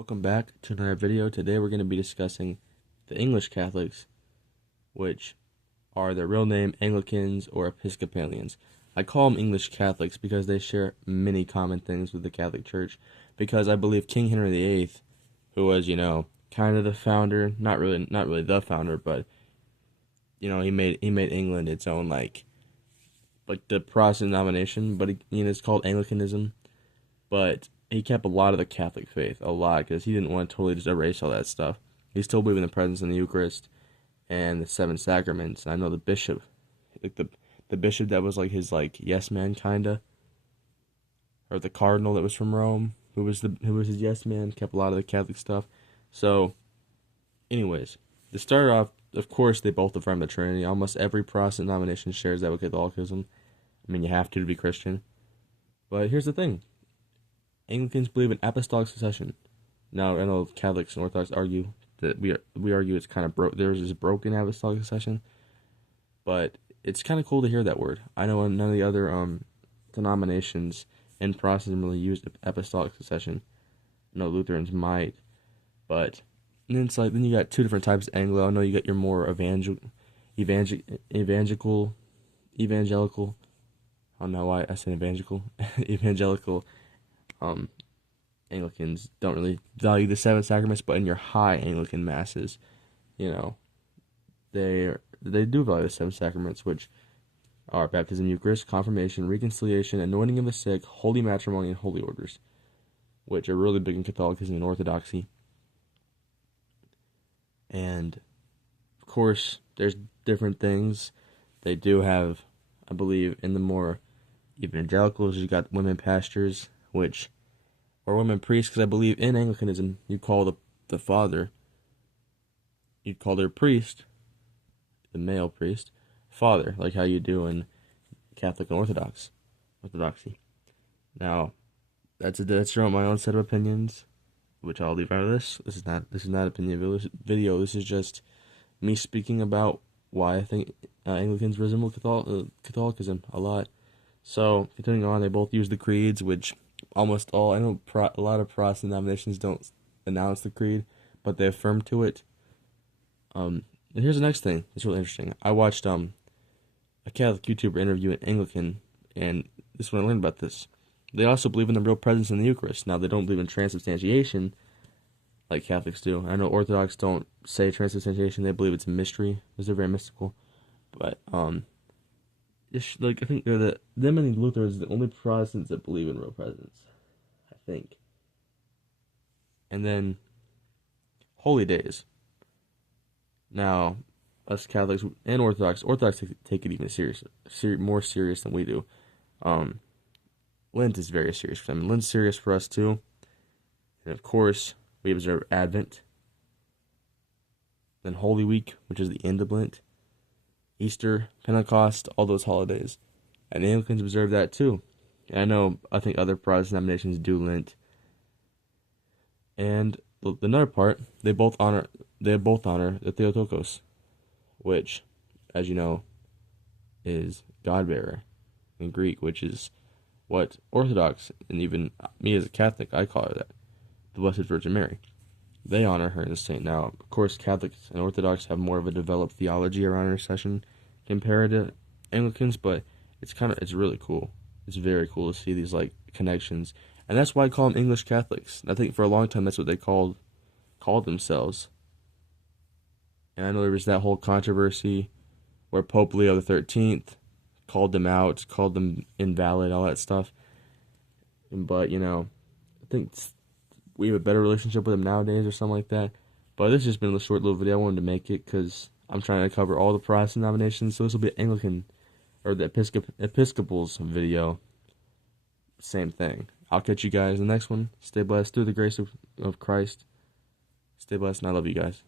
Welcome back to another video. Today we're going to be discussing the English Catholics, which are their real name Anglicans or Episcopalians. I call them English Catholics because they share many common things with the Catholic Church, because I believe King Henry VIII, who was, kind of the founder, not really the founder, but he made England its own like the Protestant denomination, but it's called Anglicanism, but he kept a lot of the Catholic faith, a lot, because he didn't want to totally just erase all that stuff. He still believed in the presence in the Eucharist and the seven sacraments. I know the bishop, like the bishop that was like his yes man kinda, or the cardinal that was from Rome, who was his yes man, kept a lot of the Catholic stuff. So, anyways, to start off, of course, they both affirm the Trinity. Almost every Protestant denomination shares that with Catholicism. I mean, you have to be Christian. But here's the thing. Anglicans believe in apostolic succession. Now, I know Catholics and Orthodox argue that we argue it's kind of there's this broken apostolic succession, but it's kind of cool to hear that word. I know none of the other denominations in Protestantism really use apostolic succession. I know Lutherans might, but then it's like then you got two different types of Anglo. I know you got your more evangelical. I don't know why I said evangelical. Evangelical um, Anglicans don't really value the seven sacraments, but in your high Anglican masses, you know, they do value the seven sacraments, which are baptism, Eucharist, confirmation, reconciliation, anointing of the sick, holy matrimony, and holy orders, which are really big in Catholicism and Orthodoxy. And of course, there's different things. They do have, I believe, in the more evangelicals, you got women pastors, which or women priests, because I believe in Anglicanism, you call the father, you'd call their priest, the male priest, father, like how you do in Catholic and Orthodoxy. Now, that's my own set of opinions, which I'll leave out of this. This is not opinion video. This is just me speaking about why I think Anglicans resemble Catholicism a lot. So, continuing on, they both use the creeds, which almost all, I know a lot of Protestant denominations don't announce the creed, but they affirm to it. And here's the next thing. It's really interesting. I watched a Catholic YouTuber interview an Anglican, and this is when I learned about this. They also believe in the real presence in the Eucharist. Now, they don't believe in transubstantiation like Catholics do. I know Orthodox don't say transubstantiation. They believe it's a mystery because they're very mystical. But I think them and Lutherans are the only Protestants that believe in real presence, I think. And then holy days. Now, us Catholics and Orthodox take it even more serious than we do. Lent is very serious for them. Lent's serious for us too. And of course, we observe Advent, then Holy Week, which is the end of Lent, Easter, Pentecost, all those holidays. And Anglicans observe that too. And I think other Protestant denominations do Lent. And another part, they both honor the Theotokos, which, as you know, is God-bearer in Greek, which is what Orthodox, and even me as a Catholic, I call her that, the Blessed Virgin Mary. They honor her as a saint. Now, of course, Catholics and Orthodox have more of a developed theology around intercession compared to Anglicans, but it's really cool. It's very cool to see these connections, and that's why I call them English Catholics. I think for a long time that's what they called themselves. And I know there was that whole controversy where Pope Leo the 13th called them out, called them invalid, all that stuff. But I think we have a better relationship with them nowadays or something like that. But this has just been a short little video. I wanted to make it because I'm trying to cover all the Protestant denominations. So this will be Anglican or the Episcopal's video. Same thing. I'll catch you guys in the next one. Stay blessed through the grace of Christ. Stay blessed, and I love you guys.